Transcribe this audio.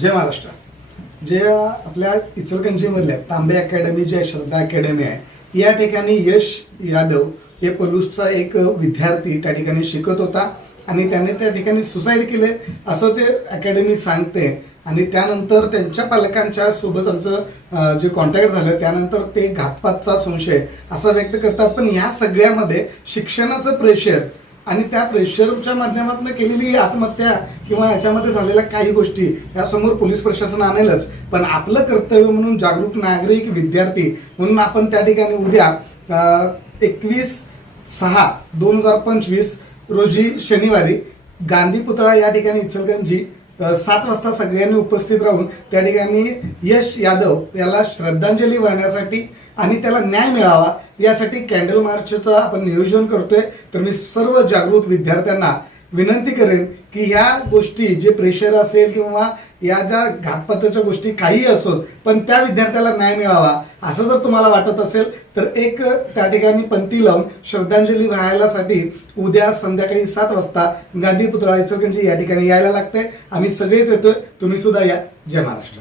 जय महाराष्ट्र. जे आपल्या इचलकंजीमधल्या तांबे अकॅडमी जे आहे, श्रद्धा अकॅडमी आहे या ठिकाणी यश यादव हे पलूसचा एक विद्यार्थी त्या ठिकाणी शिकत होता आणि त्याने त्या ठिकाणी सुसाईड केले असं ते अकॅडमी सांगते. आणि त्यानंतर त्यांच्या पालकांच्या सोबत आमचं जे कॉन्टॅक्ट झालं त्यानंतर ते घातपातचा संशय असा व्यक्त करतात. पण ह्या सगळ्यामध्ये शिक्षणाचं प्रेशर आणि त्या प्रेशरच्या माध्यमातून केलेली ही आत्महत्या किंवा याच्यामध्ये झालेल्या काही गोष्टी या समोर पोलीस प्रशासन आणेलच. पण आपलं कर्तव्य म्हणून जागरूक नागरिक विद्यार्थी म्हणून आपण त्या ठिकाणी उद्या एकवीस सहा दोन हजार पंचवीस रोजी शनिवारी गांधी पुतळा या ठिकाणी इचलगंजी सात वाजता सगळ्यांनी उपस्थित राहून त्या ठिकाणी यश यादव याला श्रद्धांजली वाहण्यासाठी आणि त्याला न्याय मिळावा यासाठी कॅन्डल मार्चचं आपण नियोजन करतोय. तर मी सर्व जागृत विद्यार्थ्यांना विनंती करेन की ह्या गोष्टी जे प्रेशर असेल किंवा या ज्या घातपाताच्या गोष्टी काही असोत पण त्या विद्यार्थ्याला न्याय मिळावा असं जर तुम्हाला वाटत असेल तर एक त्या ठिकाणी पंक्ती लावून श्रद्धांजली व्हायलासाठी उद्या संध्याकाळी सात वाजता गांधी पुतळा इचलकंजी या ठिकाणी यायला लागते आम्ही सगळेच येतोय. तुम्ही सुद्धा या. जय महाराष्ट्र.